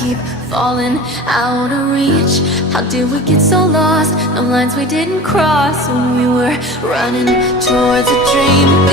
keep falling out of reach. How did we get so lost? No lines we didn't cross when we were running towards a dream.